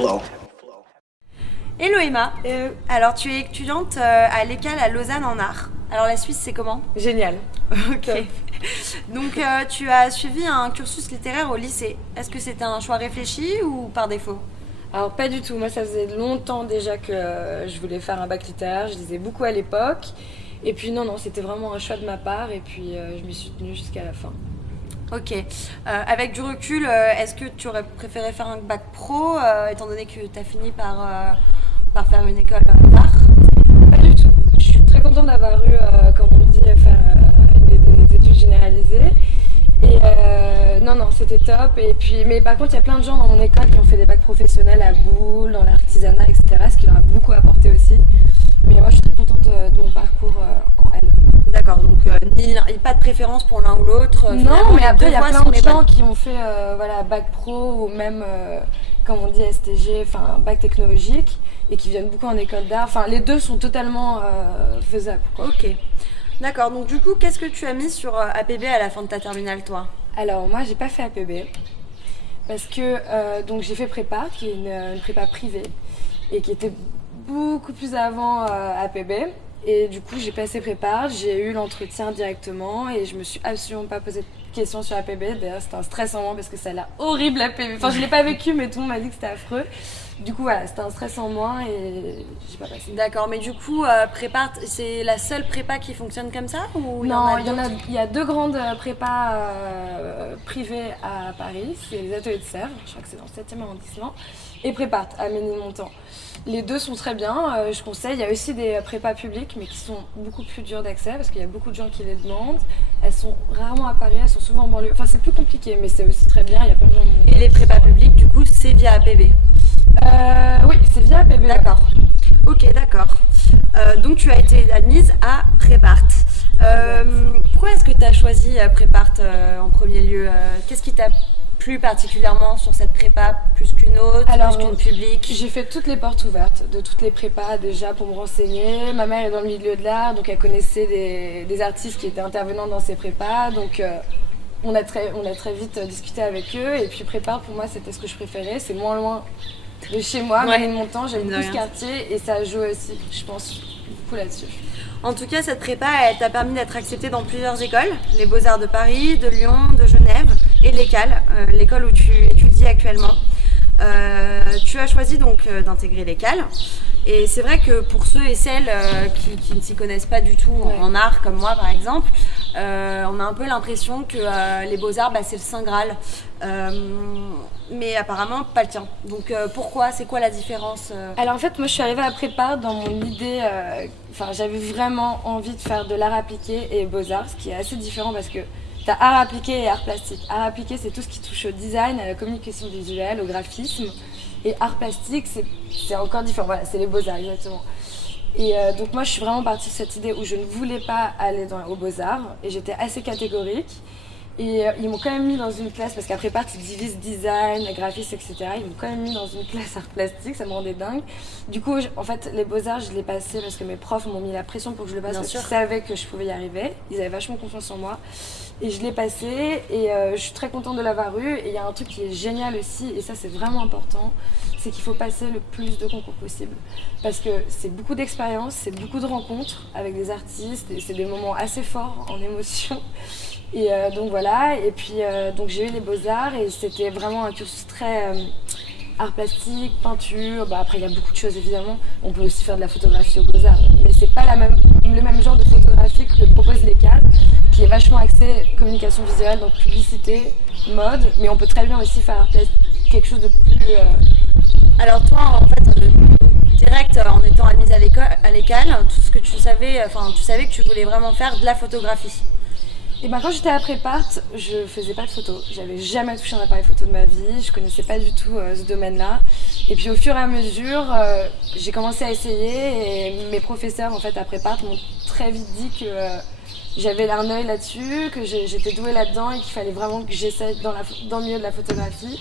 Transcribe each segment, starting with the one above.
flow. Hello Emma, alors tu es étudiante à l'ECAL à Lausanne en art. Alors la Suisse c'est comment? Génial. Ok. Donc tu as suivi un cursus littéraire au lycée. Est-ce que c'était un choix réfléchi ou par défaut? Alors pas du tout, moi ça faisait longtemps déjà que je voulais faire un bac littéraire, je lisais beaucoup à l'époque. Et puis non, c'était vraiment un choix de ma part et puis je m'y suis tenue jusqu'à la fin. Ok. Avec du recul, est-ce que tu aurais préféré faire un bac pro étant donné que tu as fini par faire une école d'art? Pas du tout, je suis très contente d'avoir eu, comme on dit, faire des études généralisées. Et non, c'était top. Et puis, mais par contre, il y a plein de gens dans mon école qui ont fait des bacs professionnels à Boulle, dans l'artisanat, etc. Ce qui leur a beaucoup apporté aussi. Mais moi, je suis très contente de mon parcours en L. D'accord, donc pas de préférence pour l'un ou l'autre. Non, mais après, il y a plein de gens qui ont fait bac pro ou même, comme on dit, STG, enfin bac technologique, et qui viennent beaucoup en école d'art. Enfin, les deux sont totalement faisables, quoi. Ok. D'accord, donc du coup, qu'est-ce que tu as mis sur APB à la fin de ta terminale, toi? Alors, moi, j'ai pas fait APB, parce que donc j'ai fait prépa, qui est une prépa privée, et qui était beaucoup plus avant APB. Et du coup, j'ai passé prépa, j'ai eu l'entretien directement et je me suis absolument pas posé de questions sur APB. D'ailleurs, c'était un stress en moi parce que ça a l'air horrible APB. Enfin, je l'ai pas vécu, mais tout le monde m'a dit que c'était affreux. Du coup, voilà, c'était un stress en moi et j'ai pas passé. D'accord, mais du coup, prépa, c'est la seule prépa qui fonctionne comme ça ou Non, il y a deux grandes prépas privées à Paris. C'est les Ateliers de Sèvres, je crois que c'est dans le 7e arrondissement, et Prépart à Ménilmontant. Les deux sont très bien, je conseille. Il y a aussi des prépas publiques, mais qui sont beaucoup plus dures d'accès parce qu'il y a beaucoup de gens qui les demandent. Elles sont rarement à Paris, elles sont souvent en banlieue. Enfin, c'est plus compliqué, mais c'est aussi très bien. Il y a plein de gens. Et les prépas publiques, du coup, c'est via APB? Oui, c'est via APB. D'accord. Ok, d'accord. Donc, tu as été admise à Prépart. Pourquoi est-ce que tu as choisi Prépart en premier lieu? Qu'est-ce qui t'a plu particulièrement sur cette prépa plus qu'une autre, alors, plus qu'une publique? J'ai fait toutes les portes ouvertes de toutes les prépas déjà pour me renseigner. Ma mère est dans le milieu de l'art, donc elle connaissait des artistes qui étaient intervenants dans ces prépas. Donc on a très vite discuté avec eux. Et puis Prépart, pour moi, c'était ce que je préférais. C'est moins loin de chez moi, Ménilmontant. J'aime beaucoup ce quartier et ça joue aussi, je pense, beaucoup là-dessus. En tout cas, cette prépa, elle t'a permis d'être acceptée dans plusieurs écoles, les Beaux-Arts de Paris, de Lyon, de Genève et l'ECAL, l'école où tu étudies actuellement. Tu as choisi donc d'intégrer l'ECAL. Et c'est vrai que pour ceux et celles qui ne s'y connaissent pas du tout en art, comme moi par exemple, on a un peu l'impression que les Beaux-Arts, c'est le Saint Graal. Mais apparemment pas le tien. Donc pourquoi? C'est quoi la différence? Alors en fait, moi je suis arrivée à Prépart dans mon idée, j'avais vraiment envie de faire de l'art appliqué et beaux-arts, ce qui est assez différent parce que t'as art appliqué et art plastique. Art appliqué, c'est tout ce qui touche au design, à la communication visuelle, au graphisme. Et art plastique, c'est encore différent. Voilà, c'est les beaux-arts, exactement. Et donc moi je suis vraiment partie de cette idée où je ne voulais pas aller aux beaux-arts et j'étais assez catégorique. Et ils m'ont quand même mis dans une classe, parce qu'après part ils divisent design, graphisme, etc. Ils m'ont quand même mis dans une classe art plastique, ça me rendait dingue. Du coup, en fait, les beaux-arts, je l'ai passé parce que mes profs m'ont mis la pression pour que je le passe, parce qu'ils savaient que je pouvais y arriver. Ils avaient vachement confiance en moi. Et je l'ai passé et je suis très contente de l'avoir eu. Et il y a un truc qui est génial aussi, et ça c'est vraiment important, c'est qu'il faut passer le plus de concours possible. Parce que c'est beaucoup d'expérience, c'est beaucoup de rencontres avec des artistes, et c'est des moments assez forts en émotion. Et donc voilà, et puis donc j'ai eu les Beaux-Arts et c'était vraiment un cursus très art plastique, peinture, après il y a beaucoup de choses évidemment. On peut aussi faire de la photographie aux Beaux-Arts, mais c'est pas le même genre de photographie que propose l'ECAL, qui est vachement axé communication visuelle, donc publicité, mode, mais on peut très bien aussi faire quelque chose de plus... Alors toi, en fait, direct, en étant admise à l'ECAL, tout ce que tu savais que tu voulais vraiment faire de la photographie. Et quand j'étais à Prépart, je faisais pas de photos. J'avais jamais touché un appareil photo de ma vie. Je connaissais pas du tout ce domaine-là. Et puis au fur et à mesure, j'ai commencé à essayer. Et mes professeurs, en fait, à Prépart, m'ont très vite dit que j'avais un œil là-dessus, que j'étais douée là-dedans et qu'il fallait vraiment que j'essaie dans le milieu de la photographie.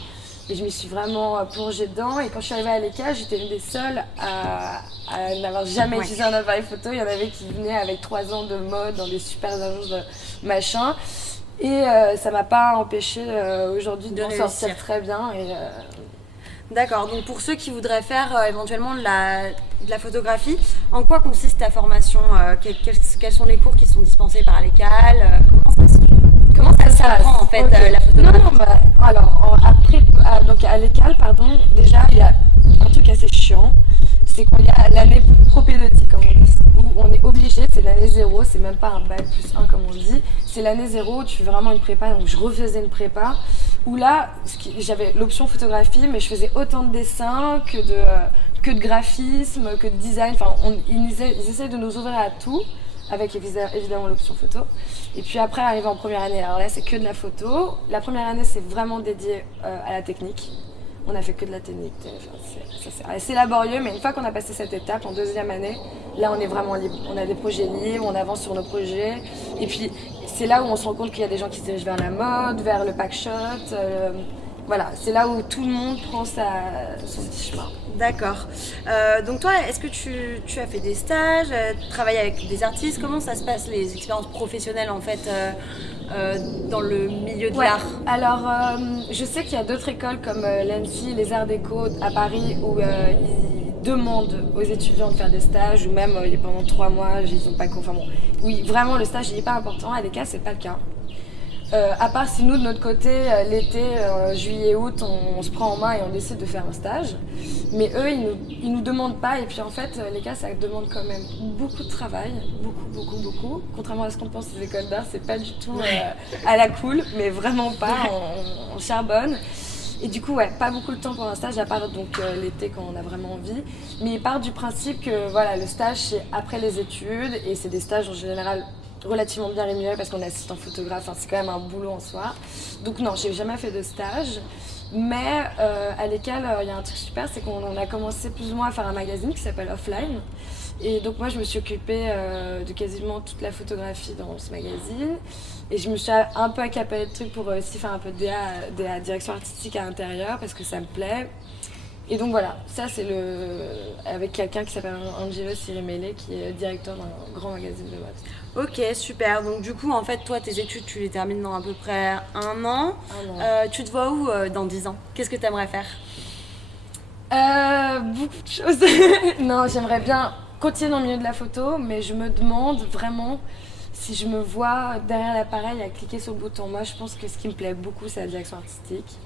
Et je m'y suis vraiment plongée dedans. Et quand je suis arrivée à l'ECAL, j'étais une des seules à n'avoir jamais utilisé un appareil photo. Il y en avait qui venaient avec 3 ans de mode dans des super agences de machin. Et ça m'a pas empêché aujourd'hui de m'en sortir très bien. D'accord, donc pour ceux qui voudraient faire éventuellement de la photographie, en quoi consiste ta formation? Quels sont les cours qui sont dispensés par l'ECAL? Comment ça s'apprend en fait Ok. la photographie? Non, bah, alors, donc à l'école, pardon, déjà, il y a un truc assez chiant, c'est qu'il y a l'année propédeutique, comme on dit, où on est obligé, c'est l'année 0, c'est même pas un bac plus 1 comme on dit, c'est l'année 0 où tu fais vraiment une prépa, donc je refaisais une prépa, où là, j'avais l'option photographie, mais je faisais autant de dessins que de graphisme, que de design, enfin, ils essayent de nous ouvrir à tout, avec évidemment l'option photo. Et puis après, arrivé en première année, alors là, c'est que de la photo. La première année, c'est vraiment dédié à la technique. On a fait que de la technique. C'est assez laborieux, mais une fois qu'on a passé cette étape, en deuxième année, là, on est vraiment libre. On a des projets libres, on avance sur nos projets. Et puis, c'est là où on se rend compte qu'il y a des gens qui se dirigent vers la mode, vers le packshot. Voilà, c'est là où tout le monde prend son petit chemin. D'accord. Donc toi, est-ce que tu as fait des stages, travaillé avec des artistes? Comment ça se passe les expériences professionnelles en fait dans le milieu de l'art? Alors, je sais qu'il y a d'autres écoles comme l'ENSI, les Arts Déco à Paris où ils demandent aux étudiants de faire des stages ou même pendant 3 mois, ils n'ont pas enfin bon. Oui, vraiment le stage il n'est pas important. À l'ECAL, c'est pas le cas. À part si nous, de notre côté, l'été, juillet, août, on se prend en main et on décide de faire un stage. Mais eux, ils nous demandent pas. Et puis en fait, les cas, ça demande quand même beaucoup de travail. Beaucoup. Contrairement à ce qu'on pense, les écoles d'art, c'est pas du tout à la cool. Mais vraiment pas, on charbonne. Et du coup, ouais, pas beaucoup de temps pour un stage, à part donc l'été quand on a vraiment envie. Mais ils partent du principe que voilà, le stage, c'est après les études. Et c'est des stages en général relativement bien rémunéré parce qu'on est assistant photographe, enfin, c'est quand même un boulot en soi. Donc non, j'ai jamais fait de stage, mais à l'ECAL, il y a un truc super, c'est qu'on a commencé plus ou moins à faire un magazine qui s'appelle Offline. Et donc moi je me suis occupée de quasiment toute la photographie dans ce magazine. Et je me suis un peu accaparée de trucs pour aussi faire un peu de DA, direction artistique à l'intérieur parce que ça me plaît. Et donc voilà, ça c'est avec quelqu'un qui s'appelle Angelo Sirimele qui est directeur d'un grand magazine de mode. Ok, super. Donc du coup, en fait, toi, tes études, tu les termines dans à peu près 1 an. Tu te vois où dans 10 ans? Qu'est-ce que tu aimerais faire? Beaucoup de choses. Non, j'aimerais bien continuer dans le milieu de la photo, mais je me demande vraiment si je me vois derrière l'appareil à cliquer sur le bouton. Moi, je pense que ce qui me plaît beaucoup, c'est la direction artistique.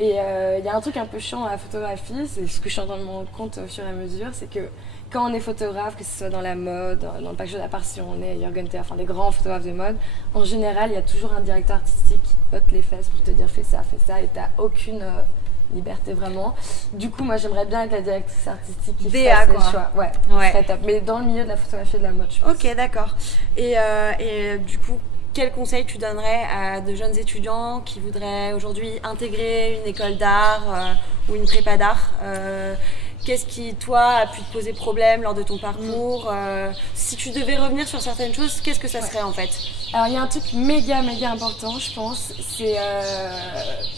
Et il y a un truc un peu chiant à la photographie, c'est ce que je suis en train de me rendre compte au fur et à mesure, c'est que quand on est photographe, que ce soit dans la mode, dans le packshot, à part si on est Jürgen Thaer, enfin des grands photographes de mode, en général, il y a toujours un directeur artistique qui botte les fesses pour te dire fais ça, et t'as aucune liberté vraiment. Du coup, moi j'aimerais bien être la directrice artistique qui fasse les choix. Ouais, ce serait top. Mais dans le milieu de la photographie et de la mode, je pense. Ok, d'accord. Et du coup, quel conseil tu donnerais à de jeunes étudiants qui voudraient aujourd'hui intégrer une école d'art ou une prépa d'art? Qu'est-ce qui, toi, a pu te poser problème lors de ton parcours? Si tu devais revenir sur certaines choses, qu'est-ce que ça serait en fait? Alors, il y a un truc méga important, je pense. C'est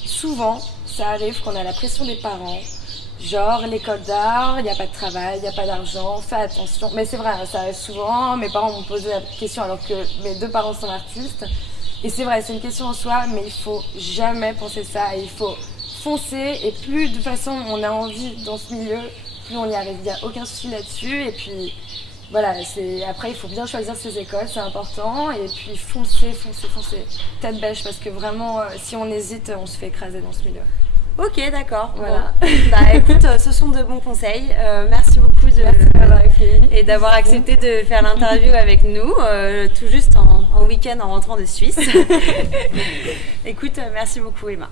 souvent, ça arrive qu'on a la pression des parents. Genre, l'école d'art, il n'y a pas de travail, il n'y a pas d'argent, fais attention. Mais c'est vrai, ça arrive souvent. Mes parents m'ont posé la question alors que mes 2 parents sont artistes. Et c'est vrai, c'est une question en soi, mais il faut jamais penser ça. Il faut foncer. Et plus de toute façon on a envie dans ce milieu, plus on y arrive. Il n'y a aucun souci là-dessus. Et puis voilà, après il faut bien choisir ses écoles, c'est important. Et puis foncer. Tête bêche, parce que vraiment, si on hésite, on se fait écraser dans ce milieu. Ok, d'accord. Voilà. Bon. Bah écoute, ce sont de bons conseils. Merci beaucoup et d'avoir accepté de faire l'interview avec nous, tout juste en week-end en rentrant de Suisse. Écoute, merci beaucoup Emma.